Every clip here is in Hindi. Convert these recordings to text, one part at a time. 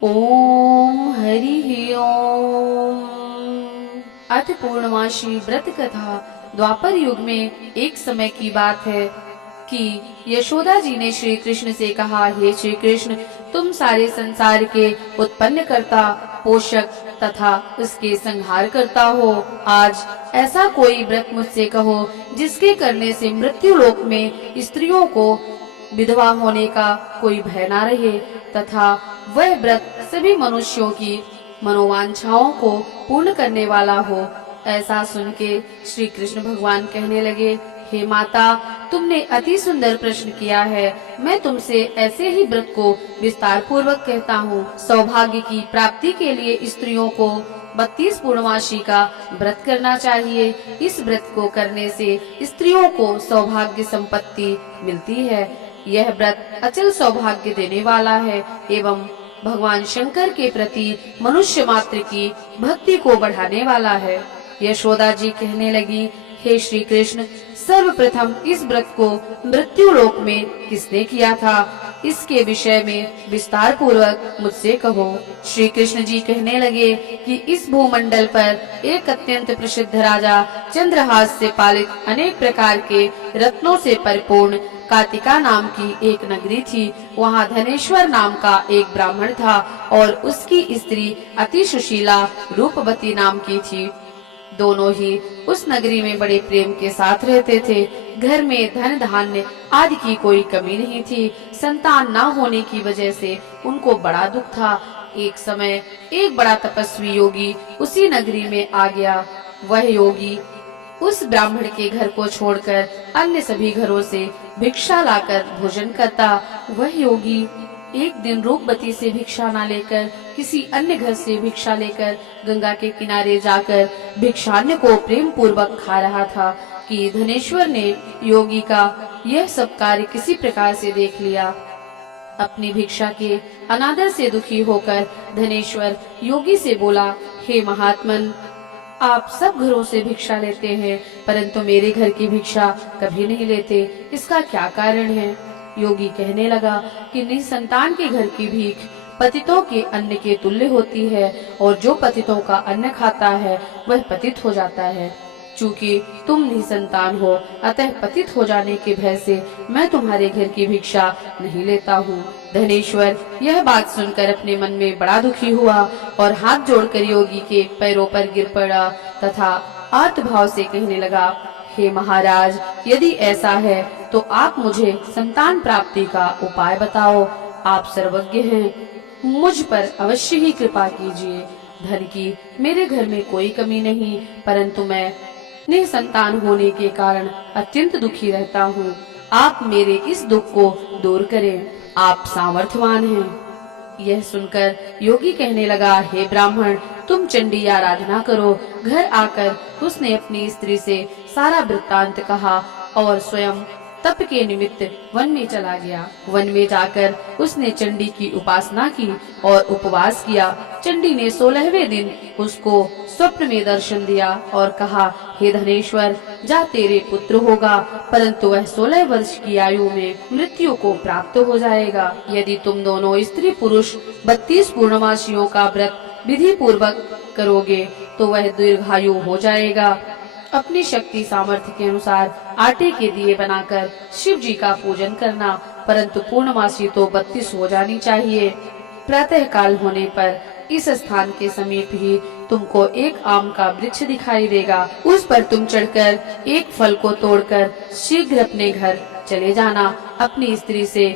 ओम हरि ओम। अथ पूर्णमासी व्रत कथा। द्वापर युग में एक समय की बात है कि यशोदा जी ने श्री कृष्ण से कहा, हे श्री कृष्ण, तुम सारे संसार के उत्पन्न करता, पोषक तथा उसके संहार करता हो। आज ऐसा कोई व्रत मुझसे कहो जिसके करने से मृत्यु लोक में स्त्रियों को विधवा होने का कोई भय न रहे तथा वह व्रत सभी मनुष्यों की मनोवांछाओं को पूर्ण करने वाला हो। ऐसा सुन के श्री कृष्ण भगवान कहने लगे, हे माता, तुमने अति सुंदर प्रश्न किया है। मैं तुमसे ऐसे ही व्रत को विस्तार पूर्वक कहता हूँ। सौभाग्य की प्राप्ति के लिए स्त्रियों को 32 पूर्णमासी का व्रत करना चाहिए। इस व्रत को करने से स्त्रियों को सौभाग्य संपत्ति मिलती है। यह व्रत अचल सौभाग्य देने वाला है एवं भगवान शंकर के प्रति मनुष्य मात्र की भक्ति को बढ़ाने वाला है। यशोदा जी कहने लगी, हे श्री कृष्ण, सर्वप्रथम इस व्रत को मृत्यु लोक में किसने किया था, इसके विषय में विस्तार पूर्वक मुझसे कहो। श्री कृष्ण जी कहने लगे कि इस भूमंडल पर एक अत्यंत प्रसिद्ध राजा चंद्रहास से पालित अनेक प्रकार के रत्नों से परिपूर्ण कातिका नाम की एक नगरी थी। वहाँ धनेश्वर नाम का एक ब्राह्मण था और उसकी स्त्री अति सुशीला रूपवती नाम की थी। दोनों ही उस नगरी में बड़े प्रेम के साथ रहते थे। घर में धन धान्य आदि की कोई कमी नहीं थी। संतान न होने की वजह से उनको बड़ा दुख था। एक समय एक बड़ा तपस्वी योगी उसी नगरी में आ गया। वह योगी उस ब्राह्मण के घर को छोड़कर अन्य सभी घरों से भिक्षा लाकर भोजन करता। वह योगी एक दिन रूपवती से भिक्षा न लेकर किसी अन्य घर से भिक्षा लेकर गंगा के किनारे जाकर भिक्षान्न को प्रेम पूर्वक खा रहा था कि धनेश्वर ने योगी का यह सब कार्य किसी प्रकार से देख लिया। अपनी भिक्षा के अनादर से दुखी होकर धनेश्वर योगी से बोला, हे महात्मन, आप सब घरों से भिक्षा लेते हैं परंतु मेरे घर की भिक्षा कभी नहीं लेते, इसका क्या कारण है? योगी कहने लगा कि निसंतान के घर की भीख पतितों के अन्न के तुल्य होती है और जो पतितों का अन्न खाता है वह पतित हो जाता है। चूँकि तुम निसंतान हो, अतः पतित हो जाने के भय से मैं तुम्हारे घर की भिक्षा नहीं लेता हूँ। धनेश्वर यह बात सुनकर अपने मन में बड़ा दुखी हुआ और हाथ जोड़कर योगी के पैरों पर गिर पड़ा तथा आर्तभाव से कहने लगा, हे महाराज, यदि ऐसा है तो आप मुझे संतान प्राप्ति का उपाय बताओ। आप सर्वज्ञ हैं, मुझ पर अवश्य ही कृपा कीजिए। धन की मेरे घर में कोई कमी नहीं, परंतु मैं निसंतान होने के कारण अत्यंत दुखी रहता हूँ। आप मेरे इस दुख को दूर करें, आप सामर्थ्यवान हैं। यह सुनकर योगी कहने लगा, हे ब्राह्मण, तुम चंडी आराधना करो। घर आकर उसने अपनी स्त्री से सारा वृत्तांत कहा और स्वयं तप के निमित्त वन में चला गया। वन में जाकर उसने चंडी की उपासना की और उपवास किया। चंडी ने 16वें दिन उसको स्वप्न में दर्शन दिया और कहा, हे धनेश्वर, जा तेरे पुत्र होगा, परंतु वह 16 वर्ष की आयु में मृत्यु को प्राप्त हो जाएगा। यदि तुम दोनों स्त्री पुरुष 32 पूर्णमासियों का व्रत विधि पूर्वक करोगे तो वह दीर्घायु हो जाएगा। अपनी शक्ति सामर्थ्य के अनुसार आटे के दिए बनाकर शिव जी का पूजन करना, परंतु पूर्णमासी तो 32 हो जानी चाहिए। प्रातः काल होने पर इस स्थान के समीप ही तुमको एक आम का वृक्ष दिखाई देगा। उस पर तुम चढ़कर एक फल को तोड़कर शीघ्र अपने घर चले जाना। अपनी स्त्री से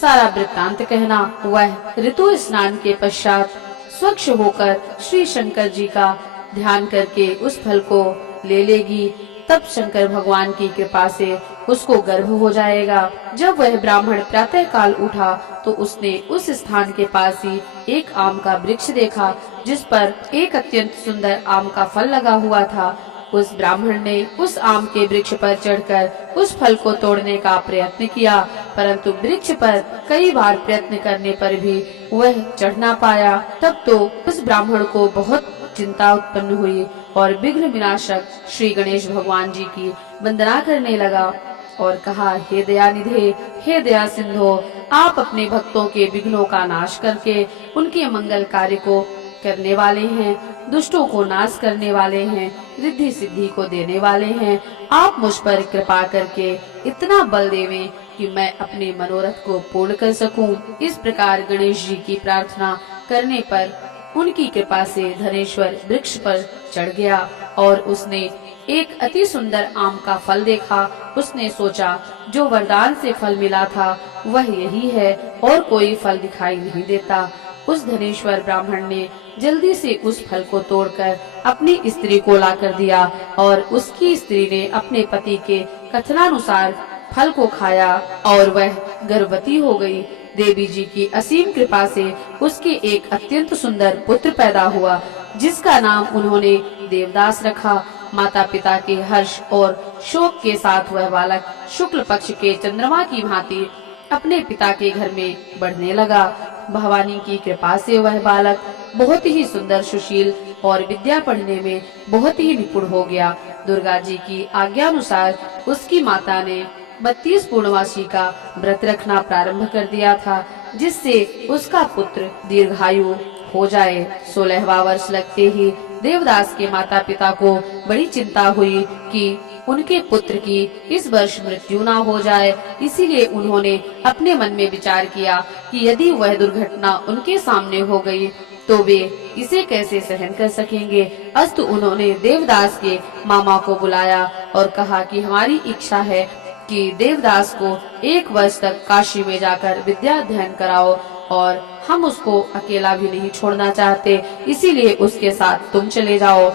सारा वृत्तांत कहना। वह ऋतु स्नान के पश्चात स्वच्छ होकर श्री शंकर जी का ध्यान करके उस फल को ले लेगी। तब शंकर भगवान की कृपा से उसको गर्भ हो जाएगा। जब वह ब्राह्मण प्रातः काल उठा तो उसने उस स्थान के पास ही एक आम का वृक्ष देखा जिस पर एक अत्यंत सुंदर आम का फल लगा हुआ था। उस ब्राह्मण ने उस आम के वृक्ष पर चढ़कर उस फल को तोड़ने का प्रयत्न किया, परंतु वृक्ष पर कई बार प्रयत्न करने पर भी वह चढ़ ना पाया। तब तो उस ब्राह्मण को बहुत चिंता उत्पन्न हुई और विघ्न विनाशक श्री गणेश भगवान जी की वंदना करने लगा। और कहा, हे दयानिधे, हे दया सिंधो, आप अपने भक्तों के विघ्नों का नाश करके उनके मंगल कार्य को करने वाले हैं, दुष्टों को नाश करने वाले हैं, रिद्धि सिद्धि को देने वाले हैं। आप मुझ पर कृपा करके इतना बल देवें कि मैं अपने मनोरथ को पूर्ण कर सकूं। इस प्रकार गणेश जी की प्रार्थना करने पर उनकी कृपा से धनेश्वर वृक्ष पर चढ़ गया और उसने एक अति सुंदर आम का फल देखा। उसने सोचा, जो वरदान से फल मिला था वह यही है और कोई फल दिखाई नहीं देता। उस धनेश्वर ब्राह्मण ने जल्दी से उस फल को तोड़कर अपनी स्त्री को लाकर दिया और उसकी स्त्री ने अपने पति के कथनानुसार फल को खाया और वह गर्भवती हो गई। देवी जी की असीम कृपा से उसके एक अत्यंत सुंदर पुत्र पैदा हुआ, जिसका नाम उन्होंने देवदास रखा। माता पिता के हर्ष और शोक के साथ वह बालक शुक्ल पक्ष के चंद्रमा की भांति अपने पिता के घर में बढ़ने लगा। भवानी की कृपा से वह बालक बहुत ही सुंदर, सुशील और विद्या पढ़ने में बहुत ही निपुण हो गया। दुर्गा जी की आज्ञानुसार उसकी माता ने 32 पूर्णमासी का व्रत रखना प्रारंभ कर दिया था, जिससे उसका पुत्र दीर्घायु हो जाए। 16वां वर्ष लगते ही देवदास के माता पिता को बड़ी चिंता हुई कि उनके पुत्र की इस वर्ष मृत्यु ना हो जाए। इसीलिए उन्होंने अपने मन में विचार किया कि यदि वह दुर्घटना उनके सामने हो गई तो वे इसे कैसे सहन कर सकेंगे। अस्तु उन्होंने देवदास के मामा को बुलाया और कहा कि हमारी इच्छा है कि देवदास को 1 वर्ष तक काशी में जाकर विद्या अध्ययन कराओ और हम उसको अकेला भी नहीं छोड़ना चाहते, इसीलिए उसके साथ तुम चले जाओ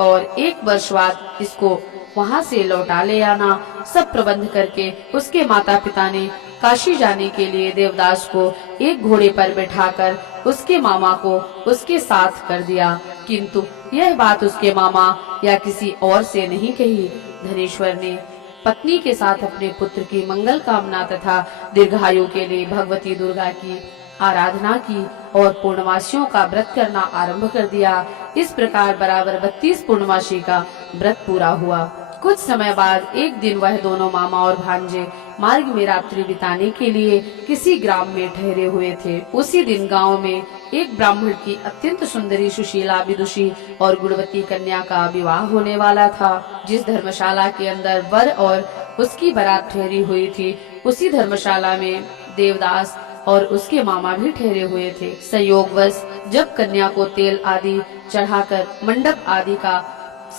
और 1 वर्ष बाद इसको वहाँ से लौटा ले आना। सब प्रबंध करके उसके माता पिता ने काशी जाने के लिए देवदास को एक घोड़े पर बैठाकर उसके मामा को उसके साथ कर दिया, किंतु यह बात उसके मामा या किसी और से नहीं कही। धनेश्वर ने पत्नी के साथ अपने पुत्र की मंगल कामना तथा दीर्घायु के लिए भगवती दुर्गा की आराधना की और पूर्णमासियों का व्रत करना आरंभ कर दिया। इस प्रकार बराबर 32 पूर्णमासी का व्रत पूरा हुआ। कुछ समय बाद एक दिन वह दोनों मामा और भांजे मार्ग में रात्रि बिताने के लिए किसी ग्राम में ठहरे हुए थे। उसी दिन गांव में एक ब्राह्मण की अत्यंत सुंदरी, सुशीला, विदुषी और गुणवती कन्या का विवाह होने वाला था। जिस धर्मशाला के अंदर वर और उसकी बारात ठहरी हुई थी, उसी धर्मशाला में देवदास और उसके मामा भी ठहरे हुए थे। संयोगवश जब कन्या को तेल आदि चढ़ाकर मंडप आदि का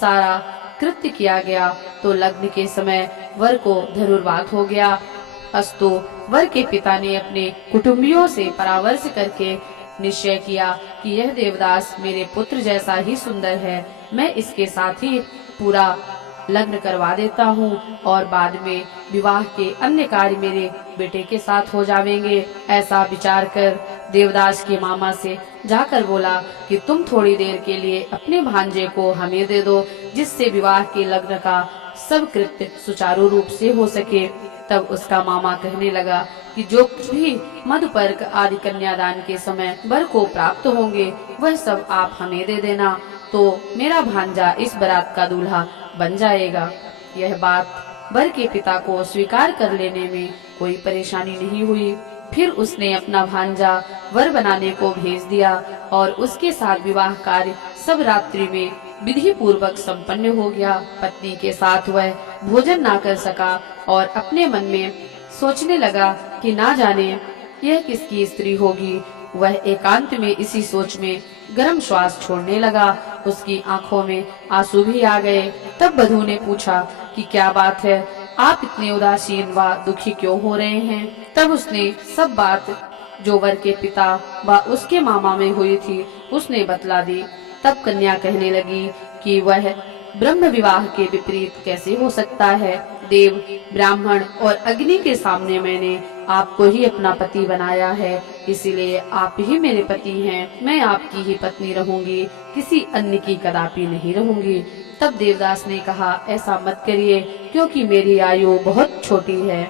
सारा कृत्य किया गया तो लग्न के समय वर को धनुर्वात हो गया। अस्तु वर के पिता ने अपने कुटुंबियों से परामर्श करके निश्चय किया कि यह देवदास मेरे पुत्र जैसा ही सुंदर है, मैं इसके साथ ही पूरा लग्न करवा देता हूँ और बाद में विवाह के अन्य कार्य मेरे बेटे के साथ हो जाएंगे। ऐसा विचार कर देवदास के मामा से जाकर बोला कि तुम थोड़ी देर के लिए अपने भांजे को हमें दे दो, जिससे विवाह के लग्न का सब कृत्य सुचारू रूप से हो सके। तब उसका मामा कहने लगा कि जो कुछ भी मधुपर्क आदि कन्यादान के समय वर को प्राप्त होंगे वह सब आप हमें दे देना, तो मेरा भांजा इस बारात का दूल्हा बन जाएगा। यह बात वर के पिता को स्वीकार कर लेने में कोई परेशानी नहीं हुई। फिर उसने अपना भांजा वर बनाने को भेज दिया और उसके साथ विवाह कार्य सब रात्रि में विधि पूर्वक संपन्न हो गया। पत्नी के साथ वह भोजन ना कर सका और अपने मन में सोचने लगा कि ना जाने यह किसकी स्त्री होगी। वह एकांत में इसी सोच में गर्म श्वास छोड़ने लगा। उसकी आंखों में आंसू भी आ गए। तब बधू ने पूछा कि क्या बात है, आप इतने उदासीन व दुखी क्यों हो रहे हैं। तब उसने सब बात जो वर के पिता व उसके मामा में हुई थी उसने बतला दी। तब कन्या कहने लगी कि वह ब्रह्म विवाह के विपरीत कैसे हो सकता है। देव, ब्राह्मण और अग्नि के सामने मैंने आपको ही अपना पति बनाया है, इसीलिए आप ही मेरे पति हैं। मैं आपकी ही पत्नी रहूंगी, किसी अन्य की कदापि नहीं रहूंगी। तब देवदास ने कहा, ऐसा मत करिए, क्योंकि मेरी आयु बहुत छोटी है,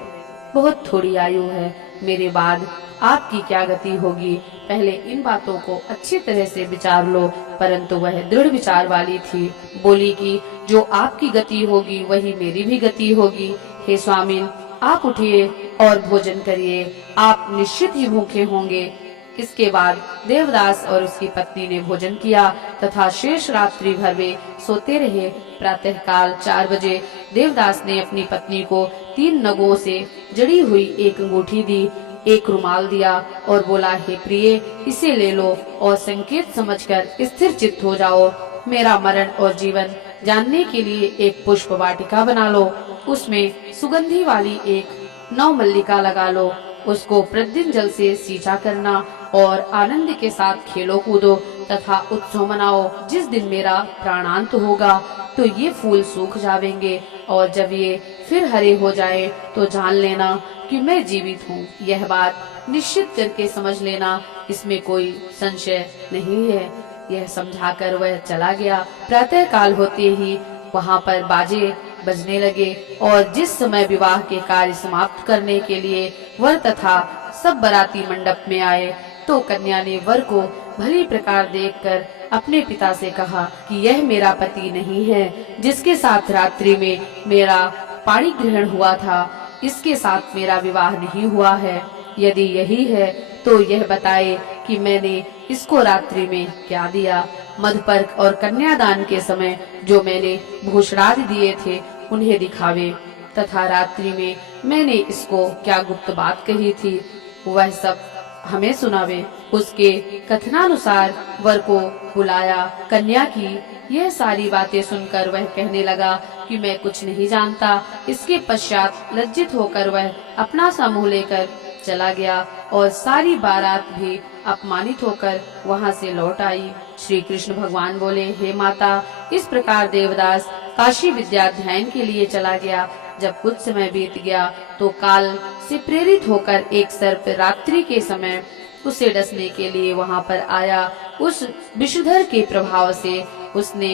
बहुत थोड़ी आयु है। मेरे बाद आपकी क्या गति होगी, पहले इन बातों को अच्छी तरह से विचार लो। परंतु वह दृढ़ विचार वाली थी। बोली कि जो आपकी गति होगी वही मेरी भी गति होगी, हे स्वामिन, आप उठिए और भोजन करिए, आप निश्चित ही भूखे होंगे। इसके बाद देवदास और उसकी पत्नी ने भोजन किया तथा शेष रात्रि भर वे सोते रहे। प्रातः काल 4 बजे देवदास ने अपनी पत्नी को 3 नगों से जड़ी हुई एक अंगूठी दी, एक रुमाल दिया और बोला, हे प्रिय, इसे ले लो और संकेत समझकर स्थिर चित्त हो जाओ। मेरा मरण और जीवन जानने के लिए एक पुष्प वाटिका बना लो, उसमें सुगंधी वाली एक नवमल्लिका लगा लो, उसको प्रतिदिन जल से सींचा करना और आनंद के साथ खेलो कूदो तथा उत्सव मनाओ। जिस दिन मेरा प्राणांत होगा तो ये फूल सूख जावेंगे और जब ये फिर हरे हो जाए तो जान लेना कि मैं जीवित हूँ। यह बात निश्चित करके समझ लेना, इसमें कोई संशय नहीं है। यह समझाकर वह चला गया। प्रातः काल होते ही वहाँ पर बाजे बजने लगे और जिस समय विवाह के कार्य समाप्त करने के लिए वर तथा सब बाराती मंडप में आए तो कन्या ने वर को भली प्रकार देखकर अपने पिता से कहा कि यह मेरा पति नहीं है, जिसके साथ रात्रि में मेरा पाणी ग्रहण हुआ था, इसके साथ मेरा विवाह नहीं हुआ है। यदि यही है तो यह बताए कि मैंने इसको रात्रि में क्या दिया। मधुपर्क और कन्यादान के समय जो मैंने भूषणादि दिए थे उन्हें दिखावे तथा रात्रि में मैंने इसको क्या गुप्त बात कही थी वह सब हमें सुनावे। उसके कथनानुसार वर को बुलाया। कन्या की यह सारी बातें सुनकर वह कहने लगा कि मैं कुछ नहीं जानता। इसके पश्चात लज्जित होकर वह अपना सा मुंह लेकर चला गया और सारी बारात भी अपमानित होकर वहां से लौट आई। श्री कृष्ण भगवान बोले, हे माता, इस प्रकार देवदास काशी विद्याध्ययन के लिए चला गया। जब कुछ समय बीत गया तो काल से प्रेरित होकर एक सर्प रात्रि के समय उसे डसने के लिए वहां पर आया। उस विषधर के प्रभाव से उसने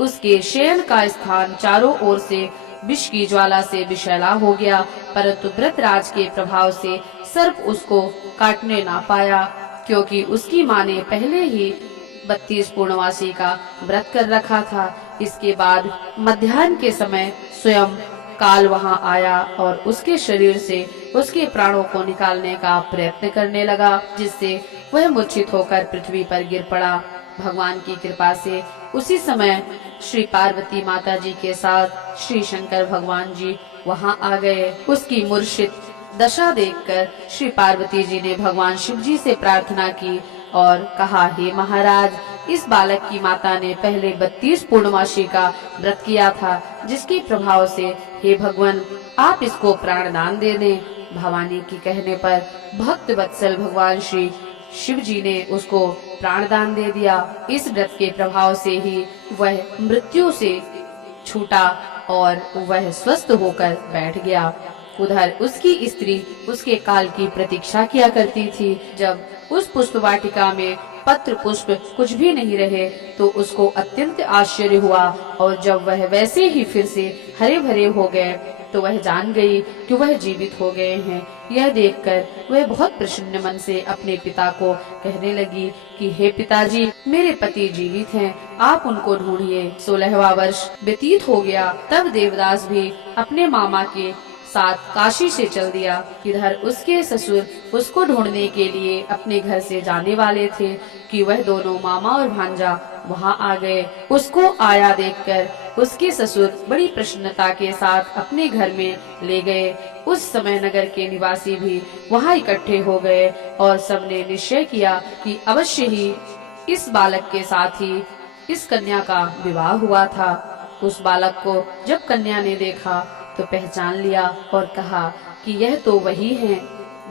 उसके शयन का स्थान चारों ओर से विष की ज्वाला से विषैला हो गया, परंतु व्रतराज के प्रभाव से सर्प उसको काटने ना पाया, क्योंकि उसकी माँ ने पहले ही 32 पूर्णवासी का व्रत कर रखा था। इसके बाद मध्याह्न के समय स्वयं काल वहां आया और उसके शरीर से उसके प्राणों को निकालने का प्रयत्न करने लगा, जिससे वह मूर्छित होकर पृथ्वी पर गिर पड़ा। भगवान की कृपा से उसी समय श्री पार्वती माता जी के साथ श्री शंकर भगवान जी वहां आ गए। उसकी मूर्छित दशा देखकर श्री पार्वती जी ने भगवान शिव जी से प्रार्थना की और कहा, हे महाराज, इस बालक की माता ने पहले 32 पूर्णमासी का व्रत किया था, जिसके प्रभाव से हे भगवान आप इसको प्राणदान दे दें। भवानी की कहने पर भक्त वत्सल भगवान श्री शिव जी ने उसको प्राणदान दे दिया। इस व्रत के प्रभाव से ही वह मृत्यु से छूटा और वह स्वस्थ होकर बैठ गया। उधर उसकी स्त्री उसके काल की प्रतीक्षा किया करती थी। जब उस पुष्प वाटिका में पत्र पुष्प कुछ भी नहीं रहे तो उसको अत्यंत आश्चर्य हुआ और जब वह वैसे ही फिर से हरे भरे हो गए तो वह जान गई कि वह जीवित हो गए हैं। यह देखकर वह बहुत प्रसन्न मन से अपने पिता को कहने लगी कि हे पिताजी, मेरे पति जीवित हैं, आप उनको ढूंढिए। 16वां वर्ष व्यतीत हो गया। तब देवदास भी अपने मामा के साथ काशी से चल दिया। इधर उसके ससुर उसको ढूंढने के लिए अपने घर से जाने वाले थे कि वह दोनों मामा और भांजा वहां आ गए। उसको आया देखकर उसके ससुर बड़ी प्रसन्नता के साथ अपने घर में ले गए। उस समय नगर के निवासी भी वहां इकट्ठे हो गए और सबने निश्चय किया कि अवश्य ही इस बालक के साथ ही इस कन्या का विवाह हुआ था। उस बालक को जब कन्या ने देखा तो पहचान लिया और कहा कि यह तो वही है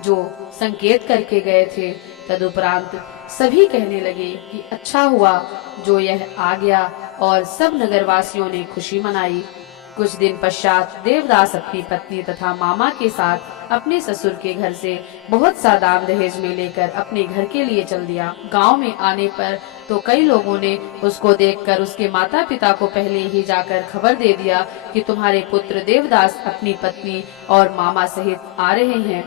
जो संकेत करके गए थे। तदुपरांत सभी कहने लगे कि अच्छा हुआ जो यह आ गया और सब नगरवासियों ने खुशी मनाई। कुछ दिन पश्चात देवदास अपनी पत्नी तथा मामा के साथ अपने ससुर के घर से बहुत सा दान दहेज में लेकर अपने घर के लिए चल दिया। गांव में आने पर तो कई लोगों ने उसको देखकर उसके माता पिता को पहले ही जाकर खबर दे दिया कि तुम्हारे पुत्र देवदास अपनी पत्नी और मामा सहित आ रहे हैं।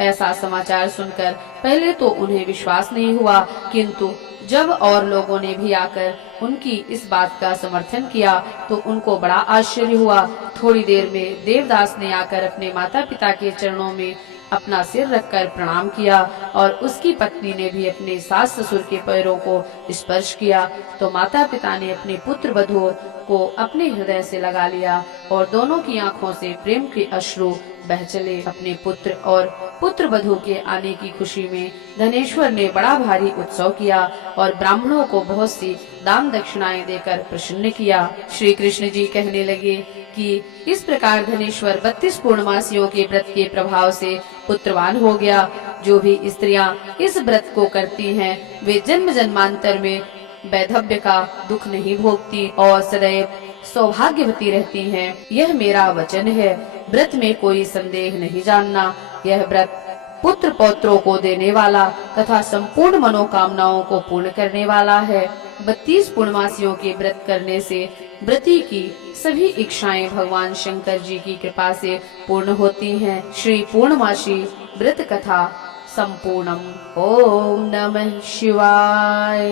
ऐसा समाचार सुनकर पहले तो उन्हें विश्वास नहीं हुआ, किंतु जब और लोगों ने भी आकर उनकी इस बात का समर्थन किया तो उनको बड़ा आश्चर्य हुआ। थोड़ी देर में देवदास ने आकर अपने माता पिता के चरणों में अपना सिर रखकर प्रणाम किया और उसकी पत्नी ने भी अपने सास ससुर के पैरों को स्पर्श किया। तो माता पिता ने अपने पुत्र वधू को अपने हृदय से लगा लिया और दोनों की आंखों से प्रेम के अश्रु बह चले। अपने पुत्र और पुत्र वधू के आने की खुशी में धनेश्वर ने बड़ा भारी उत्सव किया और ब्राह्मणों को बहुत सी दान दक्षिणाएं देकर प्रसन्न किया। श्री कृष्ण जी कहने लगे कि इस प्रकार धनेश्वर 32 पूर्णमासियों के व्रत के प्रभाव से पुत्रवान हो गया। जो भी स्त्रियां इस व्रत को करती हैं वे जन्म जन्मांतर में वैधव्य का दुख नहीं भोगती और सदैव सौभाग्यवती रहती हैं। यह मेरा वचन है, व्रत में कोई संदेह नहीं जानना। यह व्रत पुत्र पौत्रों को देने वाला तथा संपूर्ण मनोकामनाओं को पूर्ण करने वाला है। 32 पूर्णमासियों के व्रत करने से व्रती की सभी इच्छाएं भगवान शंकर जी की कृपा से पूर्ण होती हैं। श्री पूर्णमासी व्रत कथा संपूर्णम। ओम नमः शिवाय।